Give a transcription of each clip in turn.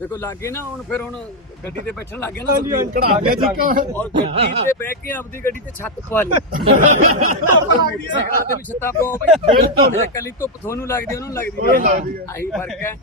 ਦੇਖੋ ਲੱਗੇ ਨਾ ਹੁਣ ਫਿਰ ਹੁਣ ਗੱਡੀ ਤੇ ਬੈਠਣ ਲੱਗੇ ਨਾ ਤੁਸੀਂ ਕਢਾ ਗਿਆ ਜੀ ਔਰ ਗੱਡੀ ਤੇ ਬਹਿ ਕੇ ਆਪਦੀ ਗੱਡੀ ਤੇ ਛੱਤ ਪਵਾ ਲਈ। ਮੋਟਰਸਾਈਕਲਾਂ ਤੇ ਵੀ ਛੱਤਾਂ ਪਵਾਓ ਬਈ। ਜੇ ਕੱਲੀ ਧੁੱਪ ਤੁਹਾਨੂੰ ਲੱਗਦੀ ਉਹਨੂੰ ਲੱਗਦੀ ਲੱਗਦੀ ਹੈ। ਆਹੀ ਫ਼ਰਕ ਹੈ।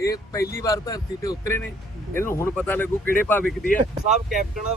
ਇਹ ਪਹਿਲੀ ਵਾਰ ਧਰਤੀ ਤੇ ਉਤਰੇ ਨੇ। ਇਹਨੂੰ ਹੁਣ ਪਤਾ ਲੱਗੂ ਕਿਹੜੇ ਭਾਅ ਵਿਕਦੀ ਹੈ ਸਾਹਿਬ ਕੈਪਟਨ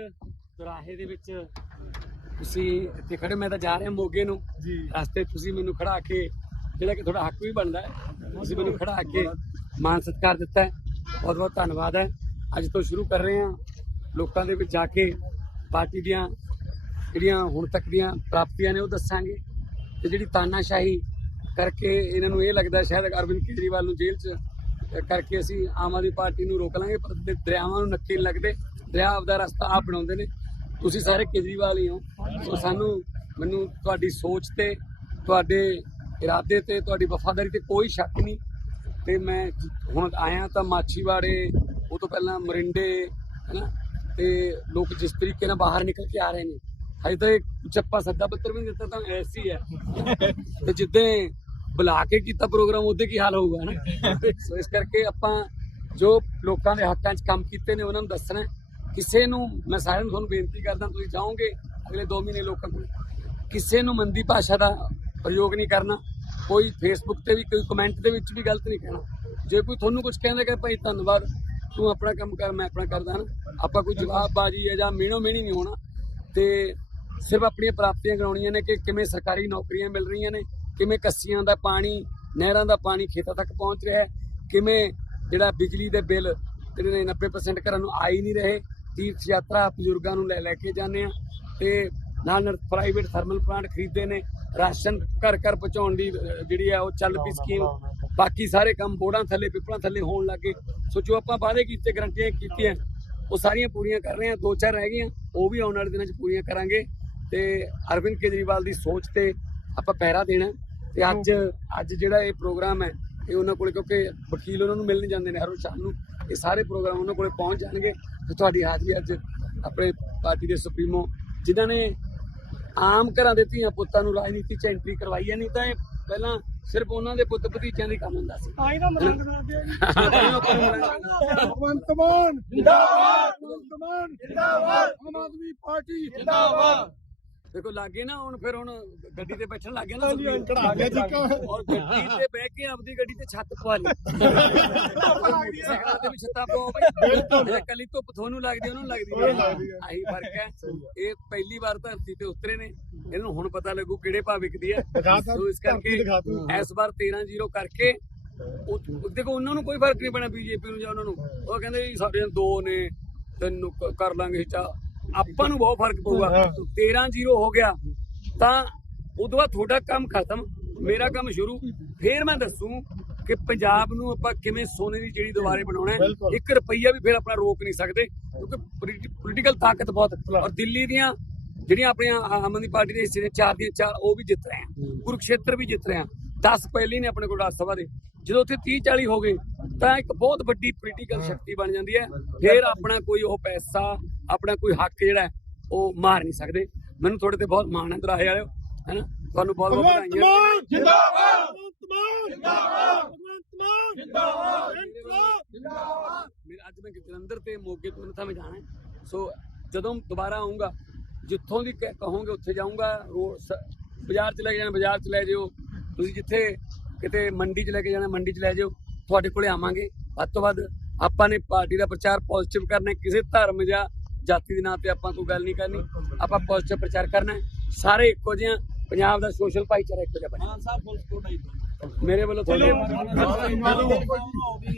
ਅੱਜ ਦੁਰਾਹੇ ਦੇ ਵਿੱਚ ਤੁਸੀਂ ਇੱਥੇ ਖੜੇ ਮੈਂ ਤਾਂ ਜਾ ਰਿਹਾ ਮੋਗੇ ਨੂੰ। ਜੀ। ਰਸਤੇ ਤੁਸੀਂ ਮੈਨੂੰ ਖੜਾ ਕੇ ਜਿਹੜਾ ਕਿ ਤੁਹਾਡਾ ਹੱਕ ਵੀ ਬਣਦਾ ਹੈ ਤੁਸੀਂ ਮੈਨੂੰ ਖੜਾ ਕੇ ਮਾਨ ਸਤਿਕਾਰ ਦਿੱਤਾ ਹੈ। ਬਹੁਤ ਬਹੁਤ ਧੰਨਵਾਦ ਹੈ। ਅੱਜ ਤੋਂ ਸ਼ੁਰੂ ਕਰ ਰਹੇ ਹਾਂ। ਲੋਕਾਂ ਦੇ ਵਿੱਚ ਜਾ ਕੇ ਪਾਰਟੀ ਦੀਆਂ ਜਿਹੜੀਆਂ ਹੁਣ ਤੱਕ ਦੀਆਂ ਪ੍ਰਾਪਤੀਆਂ ਨੇ ਉਹ ਦੱਸਾਂਗੇ। ਤੇ ਜਿਹੜੀ ਤਾਨਾਸ਼ਾਹੀ ਕਰਕੇ ਇਹਨਾਂ ਨੂੰ ਇਹ ਲੱਗਦਾ ਸ਼ਾਇਦ ਅਰਵਿੰਦ ਕੇਜਰੀਵਾਲ ਨੂੰ ਜੇਲ੍ਹ 'ਚ ਕਰਕੇ ਅਸੀਂ ਆਮ ਆਦਮੀ ਪਾਰਟੀ ਨੂੰ ਰੋਕ ਲਾਂਗੇ, ਪਰ ਦਰਿਆਵਾਂ ਨੂੰ ਨੱਕੇ ਨਹੀਂ ਲੱਗਦੇ। ਦਰਿਆ ਆਪਦਾ ਰਸਤਾ ਆਪ ਬਣਾਉਂਦੇ ਨੇ। ਤੁਸੀਂ ਸਾਰੇ ਕੇਜਰੀਵਾਲ ਹੀ ਹੋ। ਸੋ ਸਾਨੂੰ, ਮੈਨੂੰ ਤੁਹਾਡੀ ਸੋਚ ਤੇ, ਤੁਹਾਡੇ ਇਰਾਦੇ ਤੇ, ਤੁਹਾਡੀ ਵਫਾਦਾਰੀ ਤੇ ਕੋਈ ਸ਼ੱਕ ਨਹੀਂ। ਤੇ ਮੈਂ ਹੁਣ ਆਇਆ ਤਾਂ ਮਾਛੀਵਾੜੇ, ਉਹ ਤੋਂ ਪਹਿਲਾਂ ਮਰਿੰਡੇ, ਹੈਨਾ? ਤੇ ਲੋਕ ਜਿਸ ਤਰੀਕੇ ਨਾਲ ਬਾਹਰ ਨਿਕਲ ਕੇ ਆ ਰਹੇ ਨੇ। ਹਜੇ ਤਾਂ ਇਹ ਚੱਪਾ ਸੱਦਾ ਪੱਤਰ ਵੀ ਨਹੀਂ ਦਿੱਤਾ, ਤਾਂ ਐਸੀ ਹੈ। ਤੇ ਜਿੱਦਾਂ ਬੁਲਾ ਕੇ ਕੀਤਾ ਪ੍ਰੋਗਰਾਮ, ਉਹਦੇ ਕੀ ਹਾਲ ਹੋਊਗਾ ਨਾ? ਸੋ ਇਸ ਕਰਕੇ ਆਪਾਂ ਜੋ ਲੋਕਾਂ ਦੇ ਹੱਕਾਂ 'ਚ ਕੰਮ ਕੀਤੇ ਨੇ, ਉਹਨਾਂ ਨੂੰ ਦੱਸਣਾ ਕਿਸੇ ਨੂੰ, ਮੈਂ ਸਾਰਿਆਂ ਨੂੰ ਤੁਹਾਨੂੰ ਬੇਨਤੀ ਕਰਦਾ, ਤੁਸੀਂ ਜਾਓਗੇ ਅਗਲੇ 2 ਮਹੀਨੇ ਲੋਕਾਂ ਕੋਲ, ਕਿਸੇ ਨੂੰ ਮੰਦੀ ਭਾਸ਼ਾ ਦਾ ਪ੍ਰਯੋਗ ਨਹੀਂ ਕਰਨਾ। ਕੋਈ ਫੇਸਬੁੱਕ ਤੇ ਵੀ, ਕੋਈ ਕਮੈਂਟ ਦੇ ਵਿੱਚ ਵੀ ਗਲਤ ਨਹੀਂ ਕਹਿਣਾ। ਜੇ ਕੋਈ ਤੁਹਾਨੂੰ ਕੁਝ ਕਹਿੰਦਾ ਕਿ ਭਾਈ ਧੰਨਵਾਦ, ਤੂੰ ਆਪਣਾ ਕੰਮ ਕਰ, ਮੈਂ ਆਪਣਾ ਕਰਦਾ ਨਾ। ਆਪਾਂ ਕੋਈ ਜਵਾਬਬਾਜ਼ੀ ਹੈ ਜਾਂ ਮੀਣੋ ਮੀਣੀ ਨਹੀਂ ਹੋਣਾ। ਤੇ ਸਿਰਫ ਆਪਣੀਆਂ ਪ੍ਰਾਪਤੀਆਂ ਗਣਾਉਣੀਆਂ ਨੇ ਕਿ ਕਿਵੇਂ ਸਰਕਾਰੀ ਨੌਕਰੀਆਂ ਮਿਲ ਰਹੀਆਂ ਨੇ ਕਿਵੇਂ ਕੱਸੀਆਂ ਦਾ ਪਾਣੀ, ਨਹਿਰਾਂ ਦਾ ਪਾਣੀ ਖੇਤਾਂ ਤੱਕ ਪਹੁੰਚ ਰਿਹਾ ਹੈ, ਕਿਵੇਂ ਜਿਹੜਾ ਬਿਜਲੀ ਦੇ ਬਿੱਲ ਜਿਹੜੇ ਨੇ 90% ਘਰਾਂ ਨੂੰ ਆਈ ਨਹੀਂ ਰਹੇ ਤੀਰਥ ਯਾਤਰਾ ਬਜ਼ੁਰਗਾਂ ਨੂੰ ਲੈ ਲੈ ਕੇ ਜਾਂਦੇ ਆ ਤੇ ਨਾਲ ਨਾਲ ਪ੍ਰਾਈਵੇਟ ਥਰਮਲ ਪਲਾਂਟ ਖਰੀਦੇ ਨੇ, ਰਾਸ਼ਨ ਘਰ ਘਰ ਪਹੁੰਚਾਉਣ ਦੀ ਜਿਹੜੀ ਆ ਉਹ ਚੱਲ ਪਈ ਸਕੀਮ ਬਾਕੀ ਸਾਰੇ ਕੰਮ ਬੋੜਾਂ ਥੱਲੇ, ਪਿੱਪਲਾਂ ਥੱਲੇ ਹੋਣ ਲੱਗੇ ਸੋ ਜੋ ਆਪਾਂ ਵਾਅਦੇ ਕੀਤੇ ਗਰੰਟੀਆਂ ਕੀਤੀਆਂ, ਉਹ ਸਾਰੀਆਂ ਪੂਰੀਆਂ ਕਰ ਰਹੇ ਹਾਂ, ਦੋ ਚਾਰ ਰਹਿ ਗਈਆਂ, ਉਹ ਵੀ ਆਉਣ ਵਾਲੇ ਦਿਨਾਂ 'ਚ ਪੂਰੀਆਂ ਕਰਾਂਗੇ। ਤੇ ਅਰਵਿੰਦ ਕੇਜਰੀਵਾਲ ਦੀ ਸੋਚ ਤੇ ਆਪਾਂ ਪਹਿਰਾ ਦੇਣਾ। ਤੇ ਅੱਜ ਅੱਜ ਜਿਹੜਾ ਇਹ ਪ੍ਰੋਗਰਾਮ ਹੈ ਇਹ ਉਹਨਾਂ ਕੋਲੇ ਕਿਉਂਕਿ ਵਕੀਲ ਉਹਨਾਂ ਨੂੰ ਮਿਲਣ ਜਾਂਦੇ ਨੇ ਹਰੋ ਸ਼ਾਮ ਨੂੰ ਇਹ ਸਾਰੇ ਪ੍ਰੋਗਰਾਮ ਉਹਨਾਂ ਕੋਲੇ ਪਹੁੰਚ ਜਾਣਗੇ ਤੇ ਤੁਹਾਡੀ ਹਾਜ਼ਰੀ ਅੱਜ ਆਪਣੇ ਪਾਰਟੀ ਦੇ ਸੁਪਰੀਮੋ ਜਿਨ੍ਹਾਂ ਨੇ ਆਮ ਘਰਾਂ ਦੇ ਧੀਆਂ ਪੁੱਤਾਂ ਨੂੰ ਰਾਜਨੀਤੀ 'ਚ ਐਂਟਰੀ ਕਰਵਾਈ ਹੈ ਨਹੀਂ ਤਾਂ ਇਹ ਪਹਿਲਾਂ ਸਿਰਫ ਉਹਨਾਂ ਦੇ ਪੁੱਤ ਭਤੀਜਿਆਂ ਦੀ ਕੰਮ ਹੁੰਦਾ ਸੀ। ਆਈ ਨਾ ਮਲੰਗ ਮਾਰਦੇ ਭਗਵੰਤ ਭਗਵੰਤ ਮਾਨ ਜਿੰਦਾਬਾਦ! ਭਗਵੰਤ ਮਾਨ ਜਿੰਦਾਬਾਦ ਆਮ ਆਦਮੀ ਪਾਰਟੀ ਜਿੰਦਾਬਾਦ! ਦੇਖੋ ਲੱਗੇ ਨਾ ਹੁਣ ਫਿਰ ਹੁਣ ਗੱਡੀ ਤੇ ਬੈਠਣ ਲੱਗੇ ਨਾ ਹਾਂਜੀ, ਤੁਸੀਂ। ਕਢਾ ਗਿਆ ਜੀ ਔਰ ਗੱਡੀ ਤੇ ਬਹਿ ਕੇ ਆਪਦੀ ਗੱਡੀ ਤੇ ਛੱਤ ਪਵਾ ਲਈ। ਤੇ ਵੀ ਛੱਤਾਂ ਪਵਾਓ ਬਈ ਜੇ ਕੱਲੀ ਧੁੱਪ ਤੁਹਾਨੂੰ ਲੱਗਦੀ ਉਹਨੂੰ ਲੱਗਦੀ ਉਹਨੂੰ ਲੱਗਦੀ ਹੈ। ਆਹੀ ਫ਼ਰਕ ਹੈ। ਇਹ ਪਹਿਲੀ ਵਾਰ ਧਰਤੀ ਤੇ ਉਤਰੇ ਨੇ। ਇਹਨੂੰ ਹੁਣ ਪਤਾ ਲੱਗੂ ਕਿਹੜੇ ਭਾਅ ਵਿਕਦੀ ਹੈ। ਦਿਖਾ ਤਾ, ਸੋ ਇਸ ਕਰਕੇ ਧਰਤੀ ਦਿਖਾ ਤੂੰ। ਇਸ ਵਾਰ 13 ਜ਼ੀਰੋ ਕਰਕੇ ਉਹ ਦੇਖੋ ਉਹਨਾਂ ਨੂੰ ਕੋਈ ਫ਼ਰਕ ਨਹੀਂ ਪੈਣਾ ਬੀਜੇਪੀ ਨੂੰ ਜਾਂ ਉਹਨਾਂ ਨੂੰ। ਉਹ ਕਹਿੰਦੇ ਜੀ ਸਾਡੇ ਦੋ ਨੇ ਤੈਨੂੰ ਕਰ ਲਾਂਗੇ ਚਾ ਆਪਾਂ ਨੂੰ ਬਹੁਤ ਫ਼ਰਕ ਪਊਗਾ। ਹਾਂ। 13 ਜ਼ੀਰੋ ਹੋ ਗਿਆ ਤਾਂ ਉਦੋਂ ਬਾਅਦ ਤੁਹਾਡਾ ਕੰਮ ਖਤਮ ਮੇਰਾ ਕੰਮ ਸ਼ੁਰੂ। ਫੇਰ ਮੈਂ ਦੱਸੂ ਕਿ ਪੰਜਾਬ ਨੂੰ ਆਪਾਂ ਕਿਵੇਂ ਸੋਨੇ ਦੀ ਜਿਹੜੀ ਦੁਬਾਰੇ ਬਣਾਉਣਾ ਹੈ। ਬਿਲਕੁਲ। 1 ਰੁਪਈਆ ਵੀ ਫਿਰ ਆਪਣਾ ਰੋਕ ਨਹੀਂ ਸਕਦੇ ਕਿਉਂਕਿ ਪੋਲੀਟੀਕਲ ਤਾਕਤ ਬਹੁਤ। ਔਰ ਦਿੱਲੀ ਦੀਆਂ ਜਿਹੜੀਆਂ ਆਪਣੀਆਂ ਆਮ ਆਦਮੀ ਪਾਰਟੀ ਦੇ ਹਿੱਸੇ ਦੇ ਚਾਰ ਦੀਆਂ ਚਾਰ ਉਹ ਵੀ ਜਿੱਤ ਰਹੇ ਆ। ਕੁਰੂਕਸ਼ੇਤਰ ਵੀ ਜਿੱਤ ਰਹੇ ਆ। 10 ਪਹਿਲੀ ਨੇ ਆਪਣੇ ਕੋਲ ਰਾਜ ਸਭਾ ਦੇ। ਜਦੋਂ ਉੱਥੇ 30 40 ਹੋ ਗਏ ਤਾਂ ਇੱਕ ਬਹੁਤ ਵੱਡੀ ਪੋਲੀਟੀਕਲ ਸ਼ਕਤੀ ਬਣ ਜਾਂਦੀ ਹੈ। ਫਿਰ ਆਪਣਾ ਕੋਈ ਉਹ ਪੈਸਾ ਆਪਣਾ ਕੋਈ ਹੱਕ ਜਿਹੜਾ ਹੈ, ਉਹ ਮਾਰ ਨਹੀਂ ਸਕਦੇ। ਮੈਨੂੰ ਤੁਹਾਡੇ ਤੇ ਬਹੁਤ ਮਾਣ ਹੈ ਦਰਾਹੇ ਵਾਲਿਓ ਹੈਨਾ ਤੁਹਾਨੂੰ ਬਹੁਤ ਬਹੁਤ ਵਧਾਈਆਂ। ਜਿੰਦਾਬਾਦ! ਜਿੰਦਾਬਾਦ! ਜਿੰਦਾਬਾਦ! ਜਿੰਦਾਬਾਦ! ਮੇਰਾ ਅੱਜ ਮੈਂ ਜਲੰਧਰ ਤੇ ਮੋਗੇ ਤੋਂ ਨਥਾ ਮੈਂ ਜਾਣਾ ਹੈ। ਸੋ ਜਦੋਂ ਦੁਬਾਰਾ ਆਉਂਗਾ ਜਿੱਥੋਂ ਦੀ ਕ- ਕਹੋਗੇ ਉੱਥੇ ਜਾਊਂਗਾ। ਬਾਜ਼ਾਰ ਚ ਲੈ ਕੇ ਜਾਣਾ ਬਾਜ਼ਾਰ ਚ ਲੈ ਜਿਓ ਤੁਸੀਂ ਜਿੱਥੇ ਕਿਤੇ ਮੰਡੀ ਚ ਲੈ ਕੇ ਜਾਣਾ ਮੰਡੀ ਚ ਲੈ ਜਿਓ ਤੁਹਾਡੇ ਕੋਲੇ ਆਵਾਂਗੇ। ਵੱਧ ਤੋਂ ਵੱਧ ਆਪਾਂ ਨੇ ਪਾਰਟੀ ਦਾ ਪ੍ਰਚਾਰ ਪੋਜ਼ਿਟਿਵ ਕਰਨਾ ਕਿਸੇ ਧਰਮ ਜਾਂ ਜਾਤੀ ਦੇ ਨਾਂ ਤੇ ਆਪਾਂ ਕੋਈ ਗੱਲ ਨਹੀਂ ਕਰਨੀ। ਆਪਾਂ ਪੋਜ਼ਿਟਿਵ ਪ੍ਰਚਾਰ ਕਰਨਾ। ਸਾਰੇ ਇੱਕੋ ਜਿਹੇ। ਪੰਜਾਬ ਦਾ ਸੋਸ਼ਲ ਭਾਈਚਾਰਾ ਇੱਕੋ ਜਿਹਾ ਬਣੇ ਸਾਹਿਬ ਫੁੱਲ ਸਪੋਰਟ ਆਈ। ਮੇਰੇ ਵੱਲੋਂ ਤੁਹਾਡੇ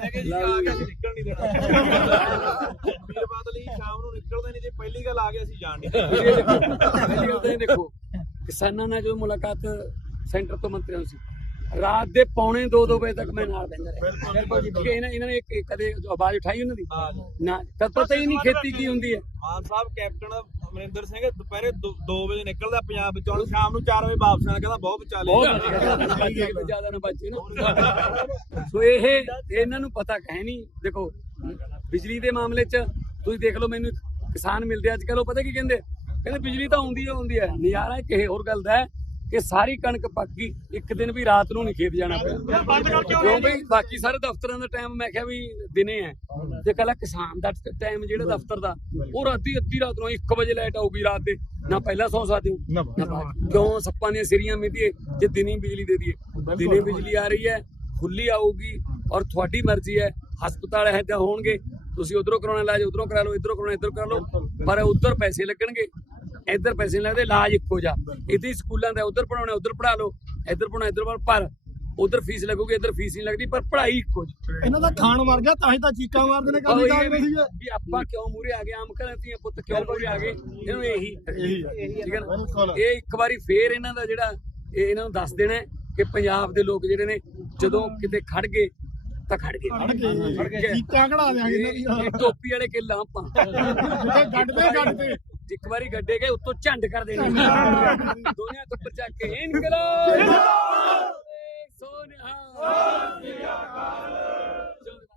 ਹੈਗੇ ਜੀ ਆ ਕੇ ਅਸੀਂ ਨਿਕਲ ਨਹੀਂ ਦੇਣਾ ਵੀਰ ਬਾਦਲ ਜੀ ਸ਼ਾਮ ਨੂੰ ਨਿਕਲਦੇ ਨਹੀਂ ਜੇ ਪਹਿਲੀ ਗੱਲ ਆ ਗਿਆ ਅਸੀਂ ਜਾਣ ਨਹੀਂ ਦੇਖੋ, ਪਹਿਲੀ ਗੱਲ ਤਾਂ ਇਹ ਦੇਖੋ ਕਿਸਾਨਾਂ ਨਾਲ ਜੋ ਮੁਲਾਕਾਤ ਸੈਂਟਰ ਤੋਂ ਮੰਤਰੀਆਂ ਨੂੰ ਸੀ ਰਾਤ ਦੇ ਪੌਣੇ 2-2 ਵਜੇ ਤੱਕ ਮੈਂ ਨਾਲ ਬੈਠਾ ਰਿਹਾ। ਇਹਨਾਂ ਇਹਨਾਂ ਨੇ ਕਦੇ ਆਵਾਜ਼ ਉਠਾਈ ਉਹਨਾਂ ਦੀ? ਨਾ ਤਾਂ ਪਤਾ ਹੀ ਨਹੀਂ ਖੇਤੀ ਕੀ ਹੁੰਦੀ ਹੈ। ਮਾਨ ਸਾਹਿਬ ਕੈਪਟਨ ਅਮਰਿੰਦਰ ਸਿੰਘ ਦੁਪਹਿਰੇ 2 ਵਜੇ ਨਿਕਲਦਾ ਪੰਜਾਬ ਵਿੱਚੋਂ ਸ਼ਾਮ ਨੂੰ 4 ਵਜੇ ਵਾਪਸ ਆਣਾ ਕਹਿੰਦਾ ਬਹੁਤ ਬੱਚੇ ਕਿਤੇ ਜ਼ਿਆਦਾ ਨਾ ਬਚੇ ਨਾ। ਸੋ ਇਹ ਇਹਨਾਂ ਨੂੰ ਪਤਾ ਹੈ ਨਹੀਂ। ਦੇਖੋ ਬਿਜਲੀ ਦੇ ਮਾਮਲੇ 'ਚ ਤੁਸੀਂ ਦੇਖ ਲਓ ਮੈਨੂੰ ਕਿਸਾਨ ਮਿਲਦੇ ਅੱਜ ਕੱਲ੍ਹ ਉਹ ਪਤਾ ਕੀ ਕਹਿੰਦੇ? ਕਹਿੰਦੇ ਬਿਜਲੀ ਤਾਂ ਆਉਂਦੀ ਹੈ ਆਉਂਦੀ ਹੈ ਨਜ਼ਾਰਾ ਇੱਕ ਇਹ ਹੋਰ ਗੱਲ ਦਾ ਹੈ ਕਿ ਸਾਰੀ ਕਣਕ ਪੱਕ ਗਈ ਇੱਕ ਦਿਨ ਵੀ ਰਾਤ ਨੂੰ ਨਹੀਂ ਖੇਤ ਜਾਣਾ ਪਿਆ। ਬੰਦ ਕਰਕੇ ਹੋ ਕਿਉਂ ਬਈ ਬਾਕੀ ਸਾਰੇ ਦਫ਼ਤਰਾਂ ਦਾ ਟਾਈਮ ਮੈਂ ਕਿਹਾ ਵੀ ਦਿਨੇ ਹੈ। ਤੇ ਕੱਲਾ ਕਿਸਾਨ ਦਾ ਟਾਈਮ ਜਿਹੜਾ ਦਫ਼ਤਰ ਦਾ ਉਹ ਰਾਤੀ ਅੱਧੀ ਰਾਤ ਨੂੰ 1 ਵਜੇ ਲਾਈਟ ਆਊਗੀ ਰਾਤ ਦੇ। ਨਾ ਪਹਿਲਾਂ ਸੌ ਸਕਦੇ। ਕਿਉਂ ਸੱਪਾਂ ਦੀਆਂ ਸਿਰੀਆਂ ਮਿੱਧੀਏ ਜੇ ਦਿਨੀ ਬਿਜਲੀ ਦੇ ਦਈਏ। ਦਿਨੇ ਬਿਜਲੀ ਆ ਰਹੀ ਹੈ ਖੁੱਲੀ ਆਊਗੀ ਔਰ ਤੁਹਾਡੀ ਮਰਜ਼ੀ ਹੈ। ਹਸਪਤਾਲ ਹੈ ਤਾਂ ਹੋਣਗੇ ਤੁਸੀਂ ਉਧਰੋਂ ਕਰਾਉਣਾ ਇਲਾਜ ਉਧਰੋਂ ਕਰਾ ਲਓ ਇਧਰੋਂ ਕਰਾਉਣਾ ਇਧਰੋਂ ਕਰਾ ਲਓ। ਪਰ ਉਧਰ ਪੈਸੇ ਲੱਗਣਗੇ। ਇੱਧਰ ਪੈਸੇ ਨਹੀਂ ਲੱਗਦੇ ਇਲਾਜ ਇੱਕੋ ਜਾ ਇੱਥੇ ਸਕੂਲਾਂ ਦਾ ਉਧਰ ਪੜਾਉਣਾ ਉਧਰ ਪੜਾ ਲਓ। ਇੱਧਰ ਪੜਾਉਣਾ ਇੱਧਰ ਪੜ੍ਹ- ਪਰ ਉਧਰ ਫੀਸ ਲੱਗੂਗੀ ਇੱਧਰ ਫੀਸ ਨਹੀਂ ਲੱਗਦੀ ਪਰ ਪੜ੍ਹਾਈ ਇੱਕੋ ਇਹਨਾਂ ਦਾ ਖਾਣ ਵਰ ਗਿਆ ਤਾਂ ਹੀ ਤਾਂ ਚੀਕਾਂ ਮਾਰਦੇ ਨੇ ਕਾਲੀ ਇਹ ਕਾਲ ਵੀ ਆਪਾਂ ਕਿਉਂ ਮੂਰੇ ਆ ਗਏ? ਆਮ ਘਰਾਂ ਪੁੱਤ ਕਿਉਂ ਮੂਰੇ ਆ ਗਏ? ਇਹਨੂੰ ਇਹੀ ਠੀਕ ਹੈ ਨਾ। ਇਹ ਇੱਕ ਵਾਰੀ ਫੇਰ ਇਹਨਾਂ ਦਾ ਜਿਹੜਾ ਇਹ ਇਹਨਾਂ ਨੂੰ ਦੱਸ ਦੇਣਾ ਕਿ ਪੰਜਾਬ ਦੇ ਲੋਕ ਜਿਹੜੇ ਨੇ ਜਦੋਂ ਕਿਤੇ ਖੜ ਗਏ ਤਾਂ ਖੜ ਗਏ। ਖੜ ਗਏ। ਚੀਕਾਂ ਕਢਾ ਇਹ ਟੋਪੀ ਵਾਲੇ ਕਿੱਲਾ ਆਪਾਂ। ਗੱਡਦੇ ਗੱਡਦੇ। ਇੱਕ ਵਾਰੀ ਗੱਡੇ ਗਏ ਉੱਤੋਂ ਝੰਡ ਕਰ ਦੇਣੇ। ਦੋਨਿਆਂ ਤੋਂ ਉੱਪਰ ਚੱਕ ਕੇ ਇਨਕਲਾਬ। ਸੋਨਿਹਾ